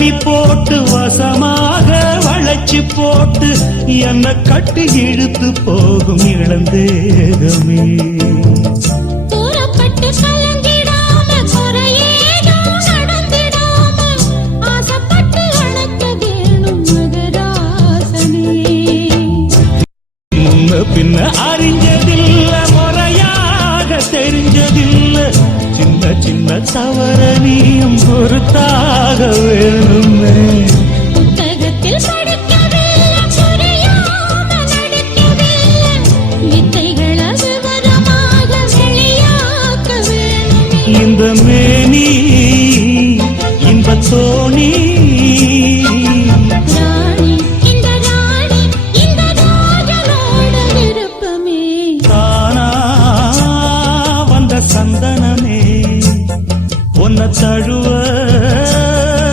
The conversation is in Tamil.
வளவி போட்டு வசமாக வளைச்சு போட்டு என்ன கட்டி இழுத்து போகும் இளந்தேகமே. தூரப்பட்டு கலந்திடாம குறையேதும் நடந்திடாம ஆசைப்பட்டு அழைக்க வேணும் மகராசனே. முன்ன பின்ன அறிஞ்சதில்ல முறையாக தெரிஞ்சதில்ல சின்ன சின்ன தவறனியும் பொறுத்தாக வேணுமே. புத்தகத்தில் படிக்கவில்லை புரியாம நடிக்கவில்லை வித்தைகளை விவரமாக வெளியாக்க வேணுமே. இந்த மேனி இன்பத்தோணி